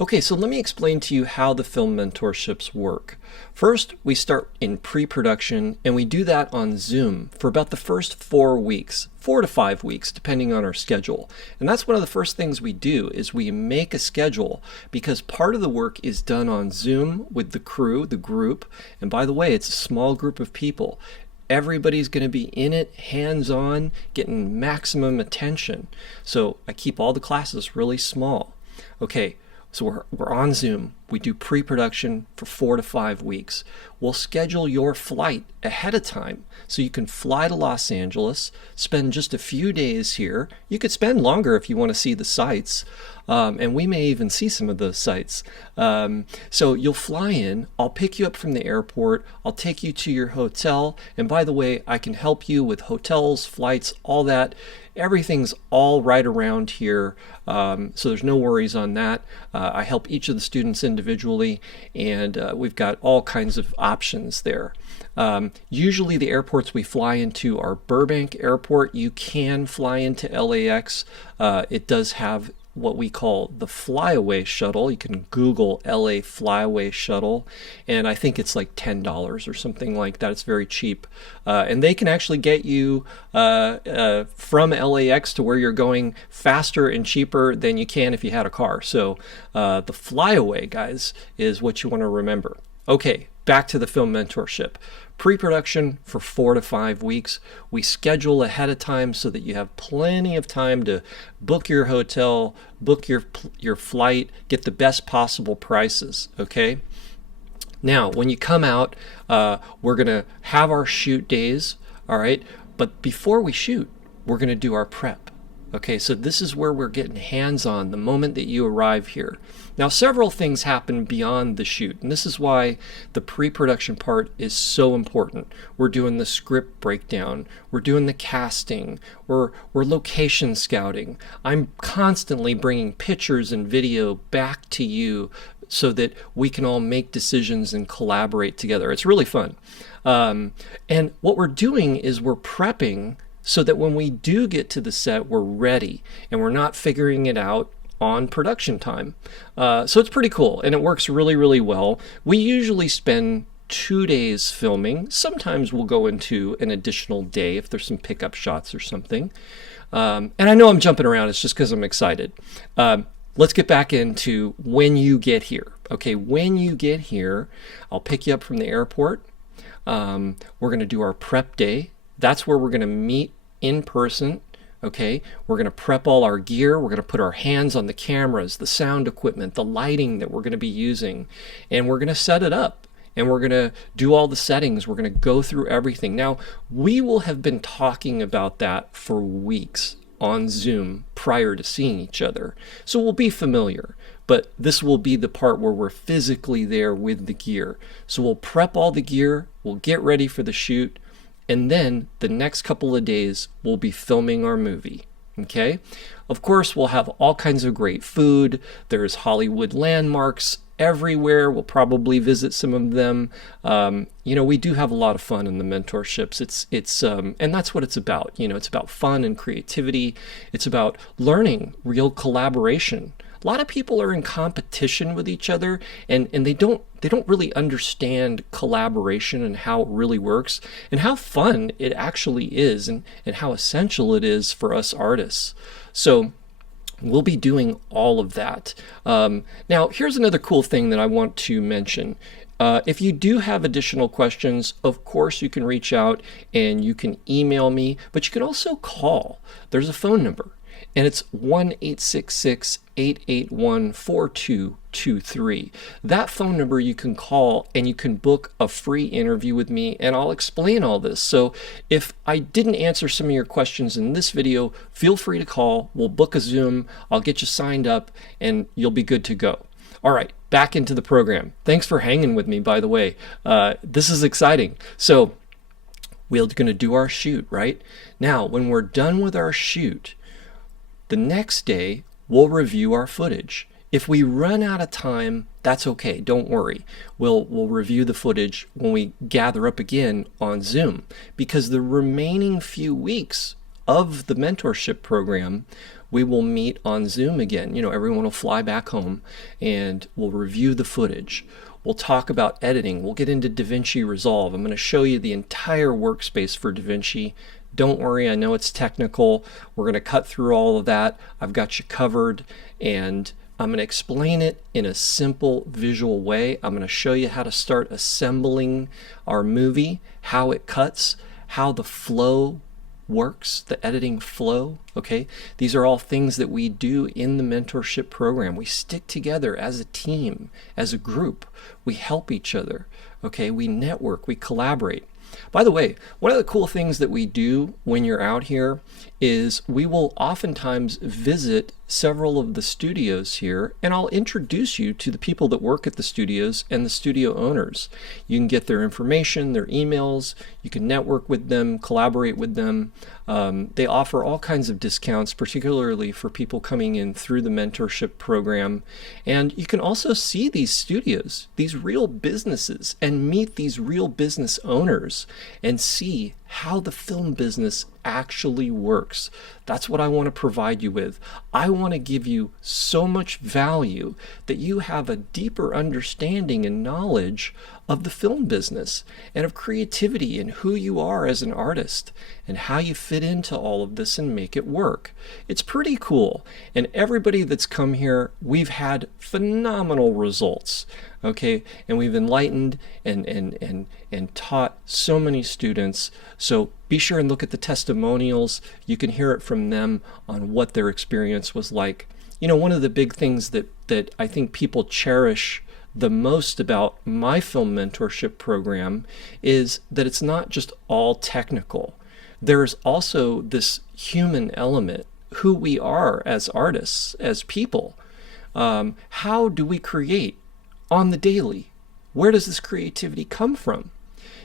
Okay, so let me explain to you how the film mentorships work. First, we start in pre-production, and we do that on Zoom for about the first 4 weeks, 4 to 5 weeks, depending on our schedule. And that's one of the first things we do is we make a schedule, because part of the work is done on Zoom with the crew, the group. And by the way, it's a small group of people. Everybody's going to be in it, hands-on, getting maximum attention. So I keep all the classes really small. Okay, so we're on Zoom. We do pre-production for 4 to 5 weeks. We'll schedule your flight ahead of time so you can fly to Los Angeles, spend just a few days here. You could spend longer if you want to see the sights, and we may even see some of those sights. So you'll fly in, I'll pick you up from the airport, I'll take you to your hotel, and by the way, I can help you with hotels, flights, all that. Everything's all right around here, so there's no worries on that. I help each of the students individually, and we've got all kinds of options there. Usually the airports we fly into are Burbank Airport. You can fly into LAX. It does have what we call the flyaway shuttle. You can Google LA flyaway shuttle, and I think it's like $10 or something like that. It's very cheap, and they can actually get you from LAX to where you're going faster and cheaper than you can if you had a car. So the flyaway, guys, is what you want to remember. Okay, back to the film mentorship. Pre-production for 4 to 5 weeks. We schedule ahead of time so that you have plenty of time to book your hotel, book your flight, get the best possible prices, okay? Now, when you come out, we're going to have our shoot days, all right? But before we shoot, we're going to do our prep. Okay, so this is where we're getting hands-on the moment that you arrive here. Now, several things happen beyond the shoot, and this is why the pre-production part is so important. We're doing the script breakdown, we're doing the casting, we're location scouting. I'm constantly bringing pictures and video back to you so that we can all make decisions and collaborate together. It's really fun. And what we're doing is we're prepping so that when we do get to the set, we're ready and we're not figuring it out on production time. So it's pretty cool, and it works really, really well. We usually spend 2 days filming. Sometimes we'll go into an additional day if there's some pickup shots or something. And I know I'm jumping around. It's just because I'm excited. Let's get back into when you get here. Okay, when you get here, I'll pick you up from the airport. We're going to do our prep day. That's where we're going to meet in person. Okay, we're going to prep all our gear. We're going to put our hands on the cameras, the sound equipment, the lighting that we're going to be using, and we're going to set it up. And we're going to do all the settings. We're going to go through everything. Now, we will have been talking about that for weeks on Zoom prior to seeing each other. So we'll be familiar, but this will be the part where we're physically there with the gear. So we'll prep all the gear, we'll get ready for the shoot, and then the next couple of days we'll be filming our movie. Okay? Of course, we'll have all kinds of great food. There's Hollywood landmarks everywhere. We'll probably visit some of them. We do have a lot of fun in the mentorships. And that's what it's about. It's about fun and creativity. It's about learning real collaboration. A lot of people are in competition with each other, and they don't really understand collaboration and how it really works and how fun it actually is, and how essential it is for us artists. So we'll be doing all of that. Now, here's another cool thing that I want to mention. If you do have additional questions, of course you can reach out and you can email me, but you can also call. There's a phone number, and it's 1-866-881-4223. That phone number you can call, and you can book a free interview with me, and I'll explain all this. So if I didn't answer some of your questions in this video, feel free to call. We'll book a Zoom. I'll get you signed up, and you'll be good to go. All right, back into the program. Thanks for hanging with me, by the way. This is exciting. So we're going to do our shoot, right? Now, when we're done with our shoot, the next day, we'll review our footage. If we run out of time, that's okay. Don't worry. We'll review the footage when we gather up again on Zoom, because the remaining few weeks of the mentorship program, we will meet on Zoom again. Everyone will fly back home and we'll review the footage. We'll talk about editing. We'll get into DaVinci Resolve. I'm going to show you the entire workspace for DaVinci. Don't worry, I know it's technical. We're going to cut through all of that. I've got you covered, and I'm going to explain it in a simple visual way. I'm going to show you how to start assembling our movie, how it cuts, how the flow works, the editing flow. Okay, these are all things that we do in the mentorship program. We stick together as a team, as a group. We help each other. Okay, we network, we collaborate. By the way, one of the cool things that we do when you're out here is we will oftentimes visit several of the studios here, and I'll introduce you to the people that work at the studios and the studio owners. You can get their information, their emails, you can network with them, collaborate with them. They offer all kinds of discounts, particularly for people coming in through the mentorship program. And you can also see these studios, these real businesses, and meet these real business owners and see how the film business actually works. That's what I want to provide you with. I want to give you so much value that you have a deeper understanding and knowledge of the film business and of creativity and who you are as an artist and how you fit into all of this and make it work. It's pretty cool. And everybody that's come here, we've had phenomenal results. Okay, and we've enlightened and taught so many students. So be sure and look at the testimonials. You can hear it from them on what their experience was like. One of the big things that I think people cherish the most about my film mentorship program is that it's not just all technical. There's also this human element, who we are as artists, as people. How do we create on the daily? Where does this creativity come from?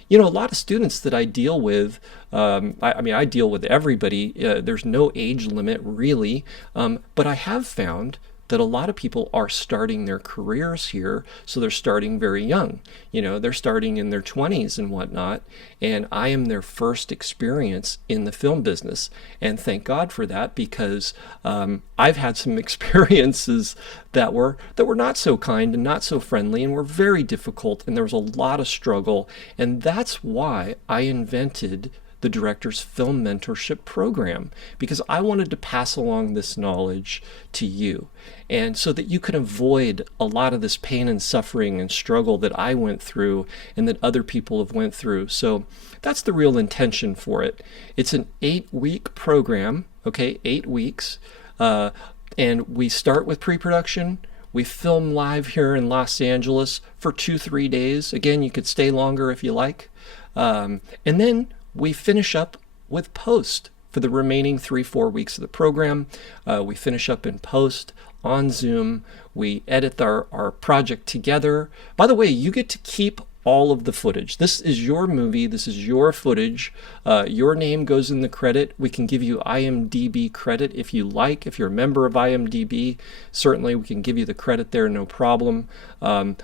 A lot of students that I deal with, I deal with everybody. There's no age limit really, but I have found that a lot of people are starting their careers here, so they're starting very young. They're starting in their 20s and whatnot, and I am their first experience in the film business. And thank God for that, because I've had some experiences that were not so kind and not so friendly and were very difficult, and there was a lot of struggle. And that's why I invented the Directors Film Mentorship Program, because I wanted to pass along this knowledge to you, and so that you can avoid a lot of this pain and suffering and struggle that I went through and that other people have went through. So that's the real intention for it. It's an 8-week program, okay, 8 weeks, and we start with pre-production. We film live here in Los Angeles for 2-3 days. Again, you could stay longer if you like, and then we finish up with post for the remaining 3-4 weeks of the program. We finish up in post on Zoom. We edit our project together. By the way, you get to keep all of the footage. This is your movie. This is your footage. Your name goes in the credit. We can give you IMDb credit if you like. If you're a member of IMDb, certainly we can give you the credit there, no problem.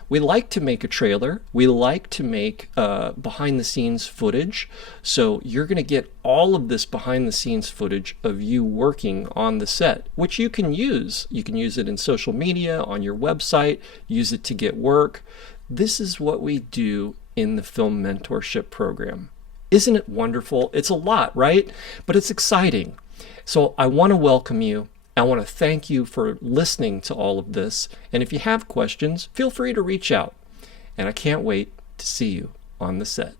We like to make a trailer. We like to make behind the scenes footage. So you're going to get all of this behind the scenes footage of you working on the set, which you can use. You can use it in social media, on your website, use it to get work. This is what we do in the Film Mentorship Program. Isn't it wonderful? It's a lot, right? But it's exciting. So I want to welcome you. I want to thank you for listening to all of this. And if you have questions, feel free to reach out. And I can't wait to see you on the set.